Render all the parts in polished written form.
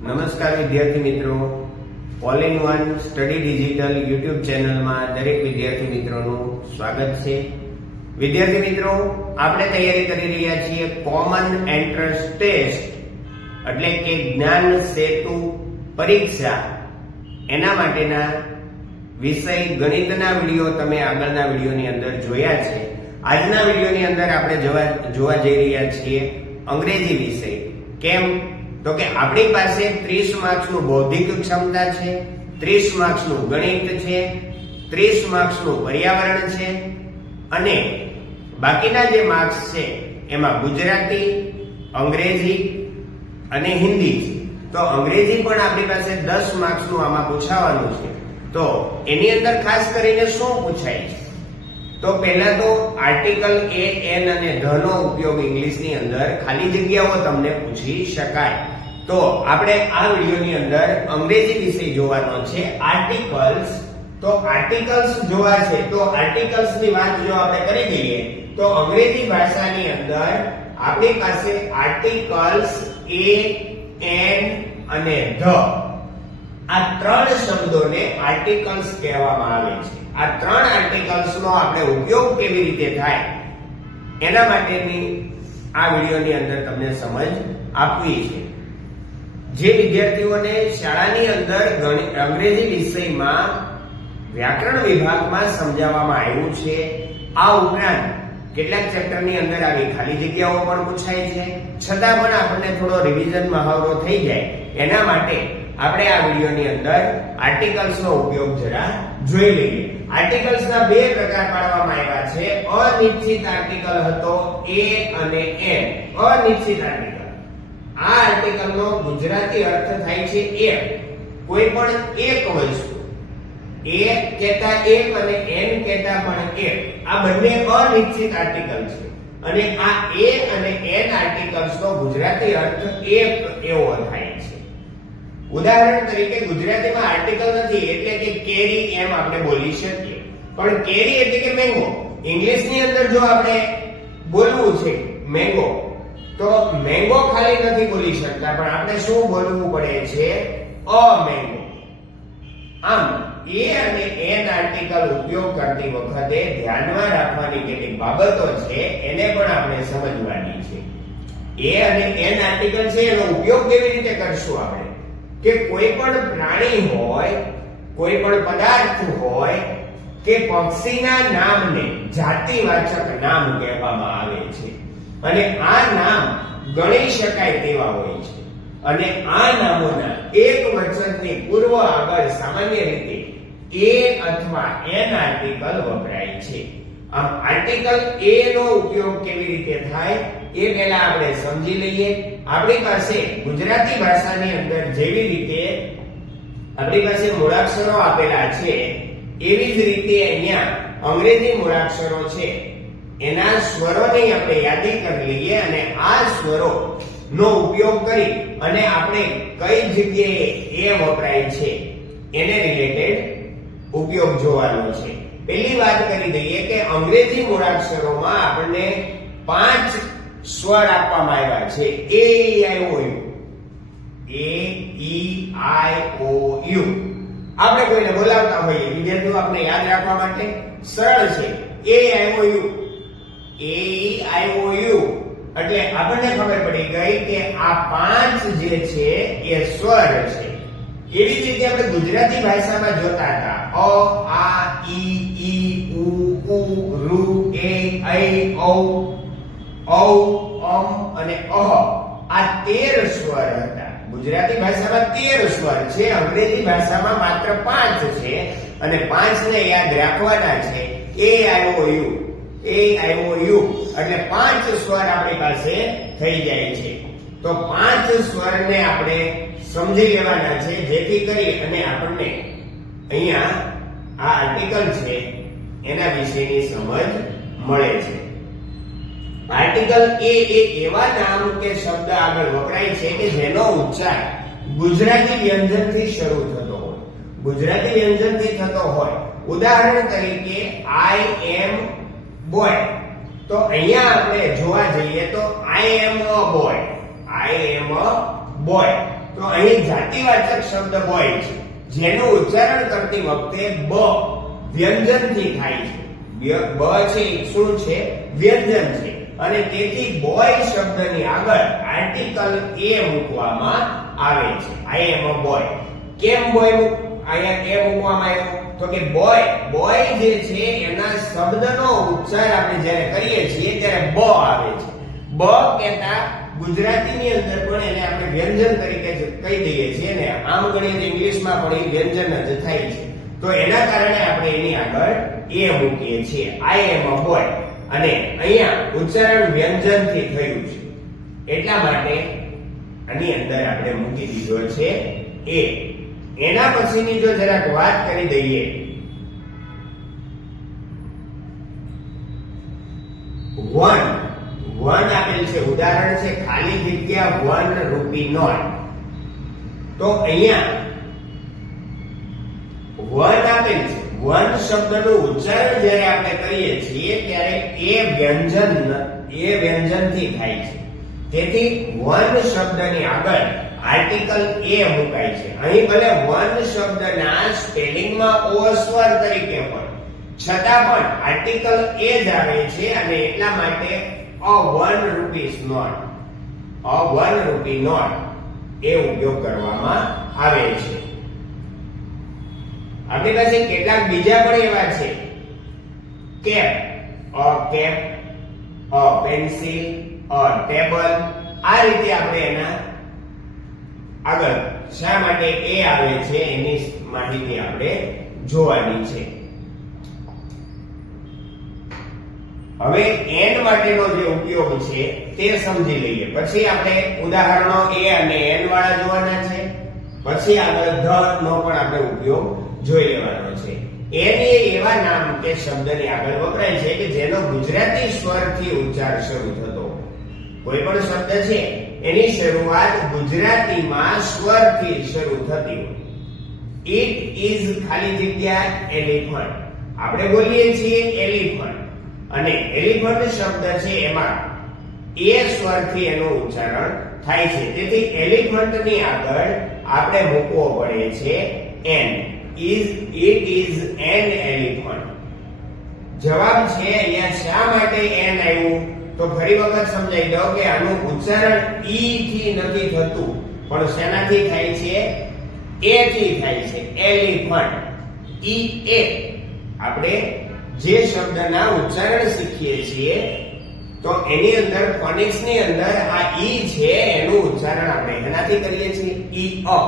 નમસ્કાર વિદ્યાર્થી મિત્રો, all in one study digital YouTube ચેનલમાં દરેક વિદ્યાર્થી મિત્રોનું સ્વાગત છે. વિદ્યાર્થી મિત્રો, આપણે તૈયારી કરી રહ્યા છીએ કોમન એન્ટ્રન્સ ટેસ્ટ એટલે કે જ્ઞાન સેતુ પરીક્ષા. એના માટેના વિષય ગણિતના વિડીયો તમે આગળના વિડીયોની અંદર જોયા છે. આજના વિડીયોની અંદર આપણે જોવા જઈ રહ્યા છીએ અંગ્રેજી વિષય. કેમ? તો કે આપણી પાસે 30 માર્ક્સનું બૌદ્ધિક ક્ષમતા છે, 30 માર્ક્સનું ગણિત છે, 30 માર્ક્સનું પર્યાવરણ છે અને બાકીના જે માર્ક્સ છે એમાં ગુજરાતી, અંગ્રેજી અને હિન્દી છે. તો અંગ્રેજી પણ આપણી પાસે 10 માર્ક્સનું આમાં પૂછાવાનું છે. તો એની અંદર ખાસ કરીને શું પૂછાય છે? તો પહેલા તો આર્ટિકલ એ, એન અને ધ નો ઉપયોગ ઇંગ્લિશની અંદર ખાલી જગ્યાઓ તમને પૂછી શકાય. તો આપણે આ વિડીયોની અંદર અંગ્રેજી વિષય જોવાનો છે, આર્ટિકલ્સ. તો આર્ટિકલ્સ જોવા છે તો આર્ટિકલ્સ ની વાત જો આપણે કરી દઈએ તો અંગ્રેજી ભાષાની અંદર આપણી પાસે આર્ટિકલ્સ એ, એન અને ધ આ ત્રણ શબ્દોને આર્ટિકલ્સ કહેવામાં આવે છે. આ ત્રણ આર્ટિકલ્સ નો આપણે ઉપયોગ કેવી રીતે થાય એના માટેની આ વિડીયોની અંદર તમને સમજ આપવી છે. જે વિદ્યાર્થીઓને શાળાની અંદર અંગ્રેજી વિષયમાં વ્યાકરણ વિભાગમાં સમજાવવામાં આવ્યું છે, આ ઉપરાંત કેટલાક ચેપ્ટરની અંદર આવી ખાલી જગ્યાઓ પણ પૂછાય છે, છતાં પણ આપણને થોડો રિવિઝન મહાવરો થઈ જાય એના માટે આપણે આ વિડીયોની અંદર આર્ટિકલ્સનો ઉપયોગ જરા જોઈ લઈએ. આર્ટિકલ્સના બે પ્રકાર પાડવામાં આવ્યા છે. અનિશ્ચિત આર્ટિકલ હતો એ અને એન. અનિશ્ચિત આર્ટિકલ, આ આર્ટિકલનો ગુજરાતી અર્થ થાય છે એક. કોઈ પણ એક વસ્તુ, એ કહેતા એક અને એન કહેતા પણ એક, આ બંને અનિશ્ચિત આર્ટિકલ છે અને આ એ અને એન આર્ટિકલ્સનો ગુજરાતી અર્થ એક એવો થાય છે. ઉદાહરણ તરીકે ગુજરાતીમાં આર્ટિકલ નથી એટલે કે કેરી એમ આપણે બોલી શકીએ, પણ કેરી એટલે કે મેંગો. ઇંગ્લિશની અંદર જો આપણે બોલવું છે મેંગો તો મેંગો ખાલી નથી બોલી શકતા, પણ આપણે શું બોલવું પડે છે? અ મેંગો. આમ એ અને એન આર્ટિકલ ઉપયોગ કરતી વખતે ધ્યાનમાં રાખવાની કેટલીક બાબતો છે એને પણ આપણે સમજવાની છે. એ અને એન આર્ટિકલ છે એનો ઉપયોગ કેવી રીતે કરશું આપણે? કે કોઈ પણ પ્રાણી હોય, કોઈ પણ પદાર્થ હોય કે પક્ષીના નામને જાતિવાચક નામ કહેવામાં આવે છે અને આ નામ ગણી શકાય તેવા હોય છે અને આ નામોના એક વચનની પૂર્વ આગળ સામાન્ય રીતે એ અથવા એન આર્ટિકલ વપરાય છે. આમ આર્ટિકલ એ નો ઉપયોગ કેવી રીતે થાય એ પહેલા આપણે સમજી લઈએ. આપણી પાસે ગુજરાતી ભાષાની અંદર જેવી રીતે આપણી પાસે મૂળાક્ષરો આપેલા છે એવી જ રીતે અહીંયા અંગ્રેજી મૂળાક્ષરો છે એના સ્વરોની આપણે યાદી કરી લઈએ અને આ સ્વરો નો ઉપયોગ કરી અને આપણે કઈ જગ્યાએ એ વપરાય છે એને રિલેટેડ ઉપયોગ જોવાનો છે. પહેલી વાત કરી દઈએ કે અંગ્રેજી મૂળાક્ષરોમાં આપણને 5 સ્વર આપવામાં આવ્યા છે. A, E, I, O, U. A, E, I, O, U. આપણે કોઈને બોલાવતા હોઈએ વિદ્યાર્થીઓ, આપણે યાદ રાખવા માટે સરળ છે. A, I, O, U. A, E, I, O, U. એટલે આપણને ખબર પડી ગઈ કે આ 5 જે છે એ સ્વર છે. એવી જ રીતે આપણે ગુજરાતી ભાષામાં જોતા હતા અ, આ, ઈ, ઉ, ઋ, એ, ઐ, ઔ, ઔ, અમ અને અહ. આ 13 સ્વર હતા. ગુજરાતી ભાષામાં 13 સ્વર છે, અંગ્રેજી ભાષામાં માત્ર 5 છે અને 5 ને યાદ રાખવાના છે. A, I, O, U. A, I, O, U એટલે 5 સ્વર આપણી પાસે થઈ જાય છે. તો 5 સ્વરને આપણે સમજી લેવાના છે જેથી કરી અને આપણને અહીંયા આ આર્ટિકલ છે એના વિશેની સમજ મળે છે. આર્ટિકલ એ એવા નામ કે શબ્દ આગળ વપરાય છે કે જેનો ઉચ્ચાર ગુજરાતી વ્યંજનથી શરૂ થતો હોય, ગુજરાતી વ્યંજનથી થતો હોય. ઉદાહરણ તરીકે આઈ એમ બોય. તો અહીંયા આપણે જોવા જઈએ તો આઈ એમ a boy, I M a boy. તો અહીં જાતિવાચક શબ્દ બોય છે, જેનું ઉચ્ચારણ કરતી વખતે બ વ્યંજનથી થાય છે. બ છે શું છે? વ્યંજન છે. અને તેથી બોય શબ્દની આગળ આર્ટિકલ એ મૂકવામાં આવે છે. આઈ એમ અ બોય. કેમ બોય અહીંયા એ મૂકવામાં આવ્યો? તો કે બોય જે છે એના શબ્દનો ઉચ્ચાર આપણે જ્યારે કરીએ છીએ ત્યારે બ આવે છે. બ કહેતા ગુજરાતીની અંદર પણ એને આપણે વ્યંજન તરીકે કહી દઈએ છીએ ને આમ ગણીએ તો ઇંગ્લિશમાં પણ એ વ્યંજન જ થાય છે. તો એના કારણે આપણે એની આગળ એ મૂકીએ છીએ. આઈ એમ અ બોય. અને અહીંયા ઉચ્ચારણ વ્યંજનથી થયું છે એટલા માટે આની અંદર આપણે મૂકી દીધો છે એ. એના પછીની જો જરાક વાત કરી દઈએ, વન આપેલ છે, ઉદાહરણ છે ખાલી જગ્યા 1 રૂપી નોટ. તો અહીંયા વન આપેલ છે. વન શબ્દનું ઉચ્ચારણ જ્યારે આપણે કરીએ છીએ ત્યારે એ વ્યંજનથી થાય છે. તેથી વન શબ્દની આગળ આર્ટિકલ એ મુકાય છે. અહીં ભલે વન શબ્દના સ્પેલિંગમાં ઓ સ્વર તરીકે પણ છતાં પણ આર્ટિકલ એ જ આવે છે અને એટલા માટે અ 1 રૂપીસ નોટ, અ 1 રૂપી નોટ એ ઉપયોગ કરવામાં આવે છે. આપણી પાસે કેટલાક બીજા પણ એવા છે. Cap, a cap, a pencil, a table. આ રીતે આપણે એના આગળ શા માટે એ આવે છે એની માહિતી આપણે જોવાની છે. હવે એન માટેનો જે ઉપયોગ છે તે સમજી લઈએ. પછી આપણે ઉદાહરણો એ અને એન વાળા જોવાના છે. પછી આગળ ધ નો પણ આપણે ઉપયોગ જોઈ લેવાનો છે. એન એ એવા નામ કે શબ્દની આગળ વપરાય છે કે જેનો ગુજરાતી સ્વરથી ઉચ્ચાર શરૂ થતો. કોઈ પણ શબ્દ છે એની શરૂઆત ગુજરાતીમાં સ્વરથી શરૂ થતી હોય. ઇટ ઇઝ ખાલી જગ્યા એલિફન્ટ. આપણે બોલીએ છીએ એલિફન્ટ અને એલિફન્ટ શબ્દ છે એમાં એ સ્વરથી એનું ઉચ્ચારણ થાય છે. તેથી એલિફન્ટની આગળ આપણે મૂકવો પડે છે N. It is an elephant. જવાબ છે અહીંયા શા માટે એન આવ્યું? તો ફરી વખત સમજાઈ દો કે આનું ઉચ્ચારણ ઈ થી નથી થતું પણ શેનાથી થાય છે? એ થી થાય છે. એલિફન્ટ. ઈ એ. આપણે જે શબ્દના ઉચ્ચારણ શીખીએ છીએ તો એની અંદર ફોનિક્સ ની અંદર આ ઈ છે એનું ઉચ્ચારણ આપણે એનાથી કરીએ છીએ ઈ અ.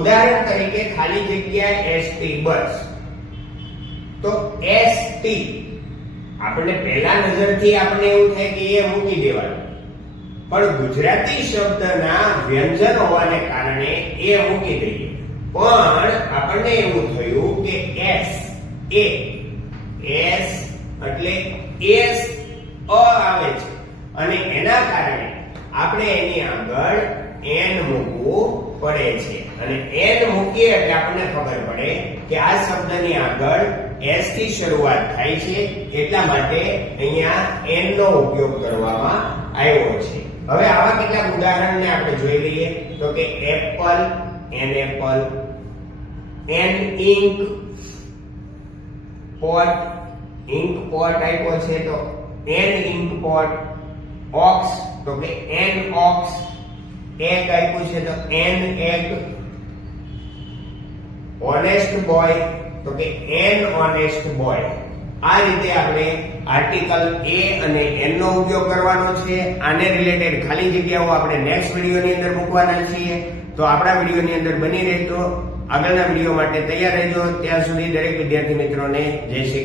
ઉદાહરણ તરીકે ખાલી જગ્યા એસટી બસ. તો એસટી આપણે પહેલા નજરથી આપણે એવું થાય કે એ મૂકી દેવાનું, પણ ગુજરાતી શબ્દના વ્યંજન હોવાને કારણે એ મૂકી દઈએ. પણ આપણને એવું થયું કે એસ એટલે એસ અ આવે છે અને એના કારણે આપણે એની આગળ એન મૂકવું પડે છે. અને એન મૂકીએ એટલે આપણને ખબર પડે કે આ શબ્દની આગળ એસ થી શરૂઆત થાય છે એટલા માટે અહીંયા એન નો ઉપયોગ કરવામાં આવ્યો છે. હવે આવા કેટલાક ઉદાહરણને આપણે જોઈ લઈએ. તો કે apple, an apple, an ink pot, ink pot આપ્યો છે તો એન ઇન્ક પોટ. ઓક્સ તો કે એન ઓક્સ. એગ આપ્યું છે તો એન એગ. ઓનેસ્ટ બોય તો કે એન ઓનેસ્ટ બોય. આ રીતે આપણે આર્ટિકલ એ અને એન નો ઉપયોગ કરવાનો છે. આને રિલેટેડ ખાલી જગ્યાઓ આપણે નેક્સ્ટ વિડિયોની અંદર મૂકવાના છીએ. તો આપણા વિડિયોની અંદર બની રહેજો. આગળના વિડિયો માટે તૈયાર રહેજો. ત્યાં સુધી દરેક વિદ્યાર્થી મિત્રોને જય શ્રી